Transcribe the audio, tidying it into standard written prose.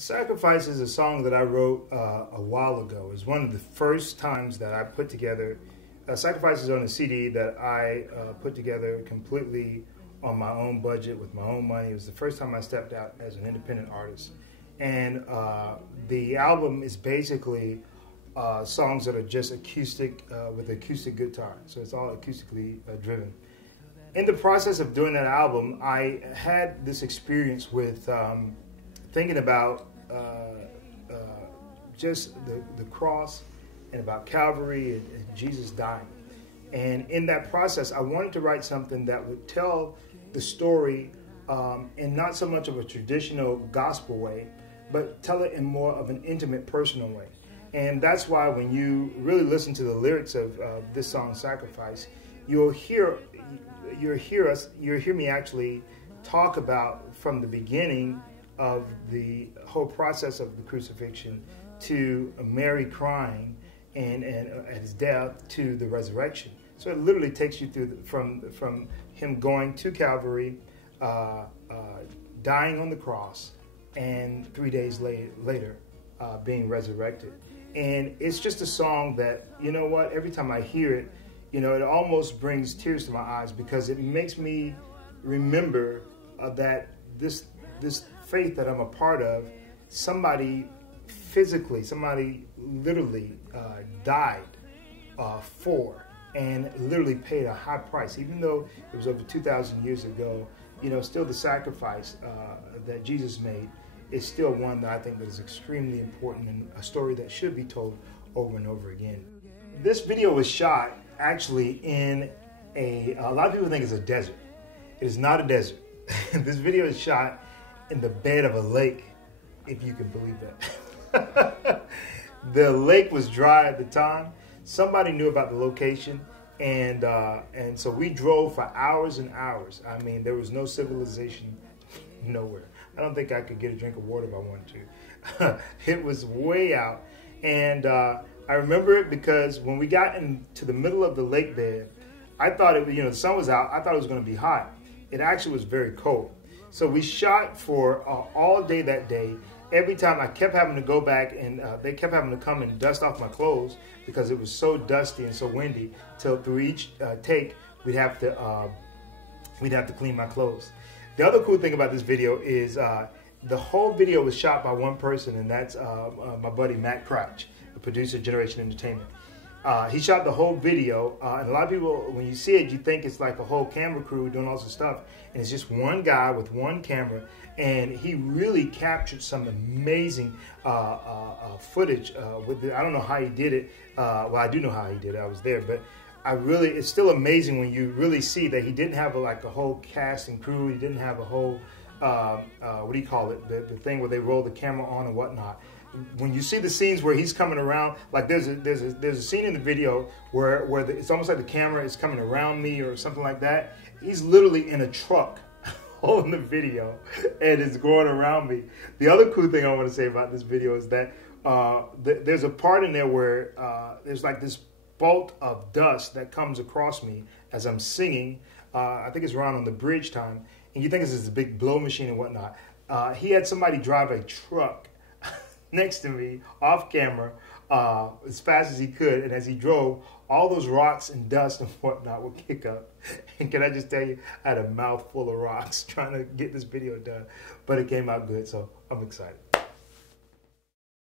Sacrifice is a song that I wrote a while ago. It's one of the first times that I put together. Sacrifice is on a CD that I put together completely on my own budget with my own money. It was the first time I stepped out as an independent artist. And the album is basically songs that are just acoustic with acoustic guitar. So it's all acoustically driven. In the process of doing that album, I had this experience with thinking about just the cross and about Calvary and Jesus dying. And in that process, I wanted to write something that would tell the story in not so much of a traditional gospel way, but tell it in more of an intimate, personal way. And that's why when you really listen to the lyrics of this song, Sacrifice, you'll hear me actually talk about from the beginning of the whole process of the crucifixion to Mary crying and at his death to the resurrection. So it literally takes you through from him going to Calvary, dying on the cross, and 3 days later being resurrected. And it's just a song that, you know what, every time I hear it, you know, it almost brings tears to my eyes because it makes me remember that this faith that I'm a part of, somebody literally died for and literally paid a high price. Even though it was over 2,000 years ago, you know, still the sacrifice that Jesus made is still one that I think that is extremely important and a story that should be told over and over again. This video was shot actually in a lot of people think it's a desert. It is not a desert. This video is shot in the bed of a lake, if you can believe that. The lake was dry at the time. Somebody knew about the location, and so we drove for hours and hours. I mean, there was no civilization nowhere. I don't think I could get a drink of water if I wanted to. It was way out, and I remember it because when we got into the middle of the lake bed, I thought it, you know, the sun was out. I thought it was going to be hot. It actually was very cold. So we shot for all day that day. Every time I kept having to go back and they kept having to come and dust off my clothes because it was so dusty and so windy. Till through each take, we'd have to clean my clothes. The other cool thing about this video is the whole video was shot by one person, and that's my buddy Matt Crouch, the producer of Generation Entertainment. He shot the whole video, and a lot of people, when you see it, you think it's like a whole camera crew doing all this stuff, and it's just one guy with one camera, and he really captured some amazing footage. I don't know how he did it. Well, I do know how he did it. I was there, but it's still amazing when you really see that he didn't have a whole cast and crew. He didn't have a whole, what do you call it, the thing where they roll the camera on and whatnot. When you see the scenes where he's coming around, like there's a scene in the video where it's almost like the camera is coming around me or something like that. He's literally in a truck holding the video and it's going around me. The other cool thing I want to say about this video is that there's a part in there where there's like this bolt of dust that comes across me as I'm singing. I think it's around on the bridge time, and you think it's this big blow machine and whatnot. He had somebody drive a truck next to me off camera as fast as he could, and as he drove, all those rocks and dust and whatnot would kick up. And can I just tell you, I had a mouthful of rocks trying to get this video done, but it came out good, so I'm excited.